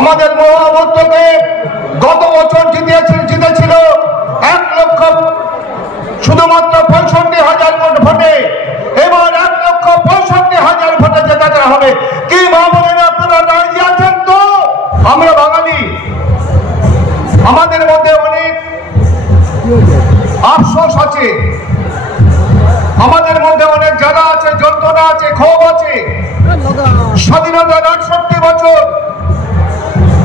আমাদের মহামূর্তকে গত বছর জিতেছিল 1 লক্ষ শুধুমাত্র 65,000 ভোটে। এবার 1,65,000 ভোটে জেতাতে হবে। কি ভাবলেন আপনারা? রাজি আছেন তো? আমরা বাঙালি, আমাদের মধ্যে অনেক আফসোস আছে, আমাদের মধ্যে অনেক জ্বালা আছে, যন্ত্রণা আছে, ক্ষোভ আছে। স্বাধীনতার 68 বছর,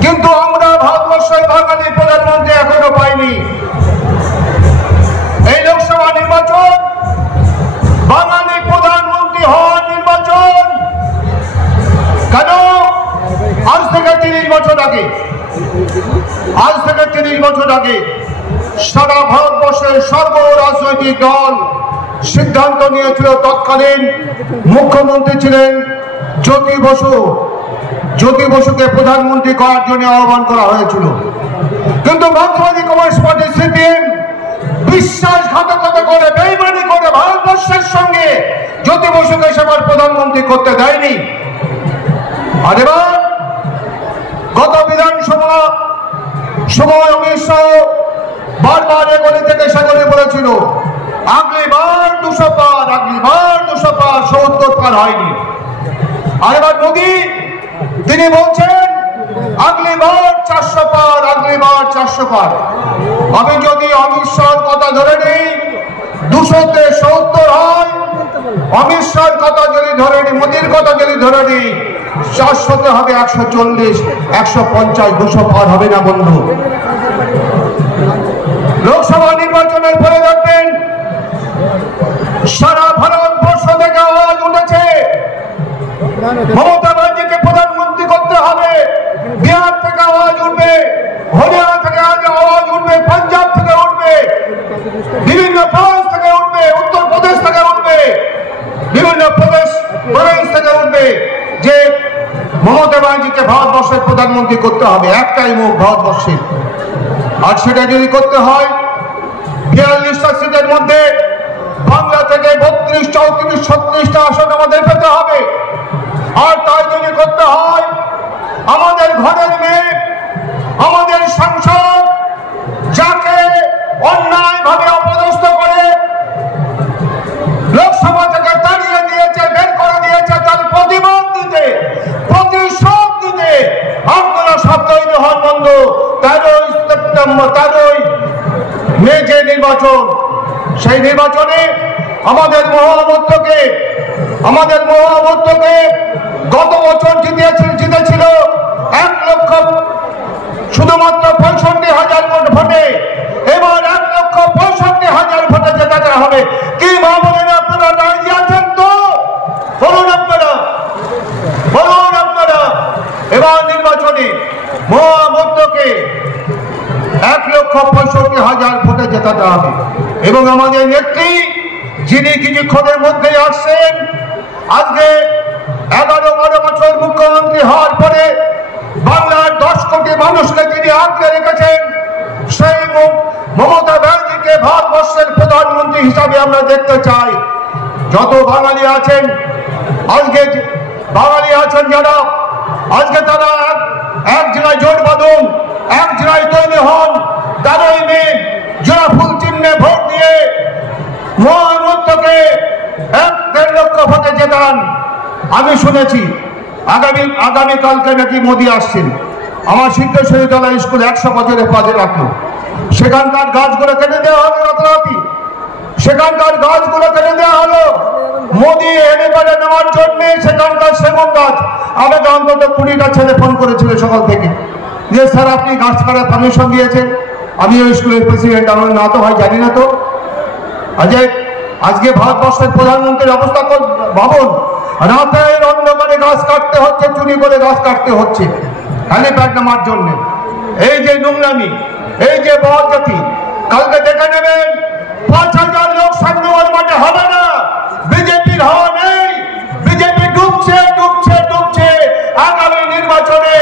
কিন্তু আমরা ভারতবর্ষের বাঙালি প্রধানমন্ত্রী এখনো পাইনি। এই লোকসভা নির্বাচন বাঙালি প্রধানমন্ত্রী হওয়ার নির্বাচন। কেন? আজ থেকে 30 বছর আগে সারা ভারতবর্ষের সর্ব রাজনৈতিক দল সিদ্ধান্ত নিয়েছিল। তৎকালীন মুখ্যমন্ত্রী ছিলেন জ্যোতি বসুকে প্রধানমন্ত্রী করার জন্য আহ্বান করা হয়েছিল, কিন্তু মার্ক্সবাদী কমিউনিস্ট পার্টি সিপিএম বিশ্বাসঘাতকতা করে, বেইমানি করে ভারতবর্ষের সঙ্গে জ্যোতি বসুকে সেবার প্রধানমন্ত্রী করতে দেয়নি। আর এবার গত বিধানসভা সময় অমিত শাহ বারবার এগলি থেকে সেগলি বলেছিল আগলি বার 200 পার, 70 পার হয়নি। আর এবার মোদী তিনি বলছেন আগলি বার 400 পার। আমি যদি অমিত শাহর কথা ধরে নিই 200-তে 70 হয়, অমিত শাহর কথা যদি ধরে নিই, মোদীর কথা যদি ধরে নিই 400-তে হবে 140, 150, 200 পার হবে না বন্ধু। লোকসভা নির্বাচনের পরে দেখবেন সারা ভারতবর্ষ থেকে আওয়াজ উঠেছে মমতা ব্যানার্জিকে প্রধানমন্ত্রী করতে হবে। বিহার থেকে আওয়াজ উঠবে, হরিয়ানা থেকে আওয়াজ উঠবে, পাঞ্জাব থেকে উঠবে, বিভিন্ন প্রদেশ থেকে উঠবে, উত্তরপ্রদেশ থেকে উঠবে, বিভিন্ন প্রদেশ থেকে উঠবে যে মমতা ব্যানার্জিকে ভারতবর্ষের প্রধানমন্ত্রী করতে হবে। একটাই মুখ ভারতবর্ষের। আর সেটা যদি করতে হয় 42টা সিটের মধ্যে বাংলা থেকে 32, 34, 36টা আসন আমাদের পেতে হবে। আর তাই যদি করতে হয় আমাদের ঘরের মেয়ে, আমাদের সাংসদ যাকে অন্যায়ভাবে অপদস্থ করে লোকসভা থেকে তাড়িয়ে দিয়েছে, বের করে দিয়েছে, তার প্রতিশোধ দিতে আপনারা সব তৈরি হন বন্ধু। 13 সেপ্টেম্বর 13 মে যে নির্বাচন, সেই নির্বাচনে আমাদের মহামূর্তকে গত বছর জিতেছিল 1 লক্ষ শুধুমাত্র 65,000 ভোটে। এবার 1,65,000 ভোটে জেতাতে হবে। কি ভাবলেন আপনারা? রাজি আছেন তো? বলুন আপনারা। এবার নির্বাচনে মহামূর্তকে 1,65,000 ভোটে জেতাতে হবে। এবং আমাদের নেত্রী যিনি কিছুক্ষণের মধ্যেই আসছেন, আজকে 11-12 বছর মুখ্যমন্ত্রী হওয়ার পরে বাংলার 10 কোটি মানুষকে যিনি আঁকড়ে রেখেছেন, সেই মমতা ব্যানার্জিকে ভারতবর্ষের প্রধানমন্ত্রী হিসাবে আমরা দেখতে চাই। যত বাঙালি আছেন যারা আজকে তারা এক জায়গায় জোট বাঁধুন, এক জায়গায় তৈরি হন। 13 মে জোড়া ফুল চিহ্নে ভোট দিয়ে মহামূর্তকে 1.5 লক্ষ ভোটে জেতান। আমি শুনেছি আগামীকালকে নাকি মোদী আসছেন। আমার সিদ্ধেশ্বরী তলা স্কুল 100 বছরের কাজে রাখলো, সেখানকার গাছগুলো কেটে দেওয়া হলো রাতারাতি, মোদী হেলিপ্যাডে নেওয়ার জন্য সেখানকার সেগুন গাছ। আমাকে অন্তত 20টা ছেলে ফোন করেছিল সকাল থেকে যে স্যার আপনি গাছ কাটার পারমিশন দিয়েছেন। আমি ওই স্কুলের প্রেসিডেন্ট। আমার না তো ভাই জানি না তো। আজকে ভারতবর্ষের প্রধানমন্ত্রীর অবস্থা ভাবুন, রাতের অন্ধকারে গাছ কাটতে হচ্ছে, চুরি করে গাছ কাটতে হচ্ছে হেলিপ্যাড নেওয়ার জন্য। এই যে নোংরামি, এই যে বজ্জাতি, কালকে দেখে নেবেন 5,000 লোক সামনের মাঠে হবে না। বিজেপির হওয়া নেই, বিজেপি ডুবছে। আগামী নির্বাচনে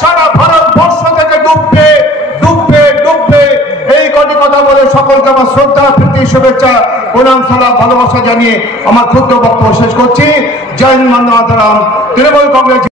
সারা ভারতবর্ষ থেকে ডুববে। এই কথা বলে সকলকে আমার শ্রদ্ধা, প্রীতি, শুভেচ্ছা, প্রণাম, সালাম, ভালোবাসা জানিয়ে আমার ক্ষুদ্র বক্তব্য শেষ করছি। জয় হিন্দ, বন্দে মাতরম। তৃণমূল কংগ্রেস